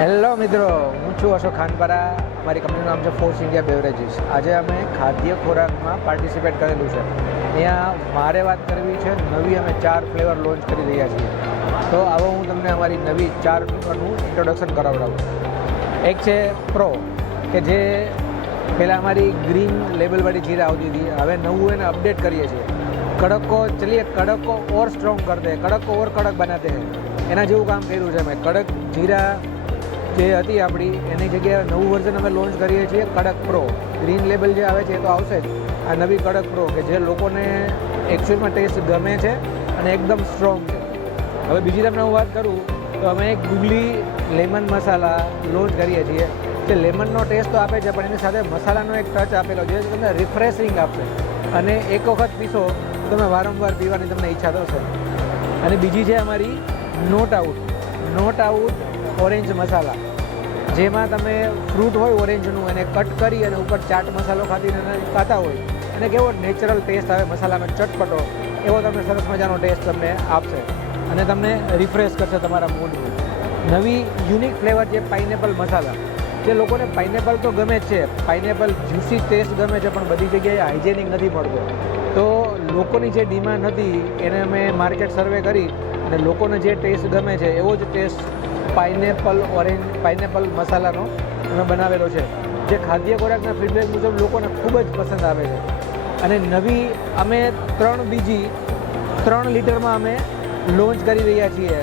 Hello મિત્રો, હું છું અશોક ખાનપરા. અમારી કંપનીનું નામ છે ફોર્સ ઇન્ડિયા બેવરેજીસ. આજે અમે ખાદ્ય ખોરાકમાં પાર્ટિસિપેટ કરેલું છે. અહીંયા મારે વાત કરવી છે, નવી અમે 4 ફ્લેવર લોન્ચ કરી રહ્યા છીએ. તો આવો હું તમને અમારી નવી 4 ફ્લેવરનું ઇન્ટ્રોડક્શન કરાવડાવું. એક છે પ્રો, કે જે પહેલાં અમારી ગ્રીન લેબલવાળી જીરા આવતી હતી. હવે નવું એને અપડેટ કરીએ છીએ. કડક ચલીએ કડક ઓર સ્ટ્રોંગ કરતે, કડક ઓર કડક બનાતે હૈ. એના જેવું કામ કર્યું છે. અમે કડક જીરા જે હતી આપણી, એની જગ્યાએ નવું વર્ઝન અમે લોન્ચ કરીએ છીએ, કડક પ્રો. ગ્રીન લેબલ જે આવે છે એ તો આવશે જ. આ નવી કડક પ્રો, કે જે લોકોને એકચ્યુઅલમાં ટેસ્ટ ગમે છે અને એકદમ સ્ટ્રોંગ છે. હવે બીજી તમને હું વાત કરું તો અમે એક ગુગલી લેમન મસાલા લોન્ચ કરીએ છીએ. જે લેમનનો ટેસ્ટ તો આપે છે, પણ એની સાથે મસાલાનો એક ટચ આપેલો છે, જે તમને રિફ્રેશિંગ આપશે અને એક વખત પીશો તો તમે વારંવાર પીવાની તમને ઈચ્છા થશે. અને બીજી છે અમારી નોટ આઉટ ઓરેન્જ મસાલા, જેમાં તમે ફ્રૂટ હોય ઓરેન્જનું એને કટ કરી અને ઉપર ચાટ મસાલો ખાતા હોય અને કેવો નેચરલ ટેસ્ટ આવે મસાલાનો ચટપટો, એવો તમને સરસ મજાનો ટેસ્ટ તમને આપશે અને તમને રિફ્રેશ કરશે તમારા મૂડને. નવી યુનિક ફ્લેવર છે પાઇનેપલ મસાલા. જે લોકોને પાઇનેપલ તો ગમે જ છે, પાઇનેપલ જ્યુસી ટેસ્ટ ગમે છે, પણ બધી જગ્યાએ હાઇજેનિક નથી મળતો. તો લોકોની જે ડિમાન્ડ હતી એને અમે માર્કેટ સર્વે કરી અને લોકોને જે ટેસ્ટ ગમે છે એવો જ ટેસ્ટ પાઇનેપલ મસાલાનો અમે બનાવેલો છે, જે ખાદ્ય ખોરાકના ફીડબેક મુજબ લોકોને ખૂબ જ પસંદ આવે છે. અને નવી અમે 3 લીટરમાં અમે લોન્ચ કરી રહ્યા છીએ.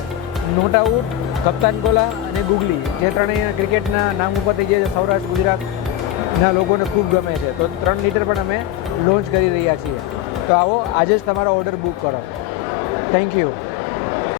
નોટ આઉટ, કપ્તાન ગોલા અને ગુગલી, જે ત્રણેય ક્રિકેટના નામ ઉપરથી જે સૌરાષ્ટ્ર ગુજરાતના લોકોને ખૂબ ગમે છે. તો 3 લીટર પણ અમે લોન્ચ કરી રહ્યા છીએ. તો આવો આજે જ તમારો ઓર્ડર બુક કરો. Thank you.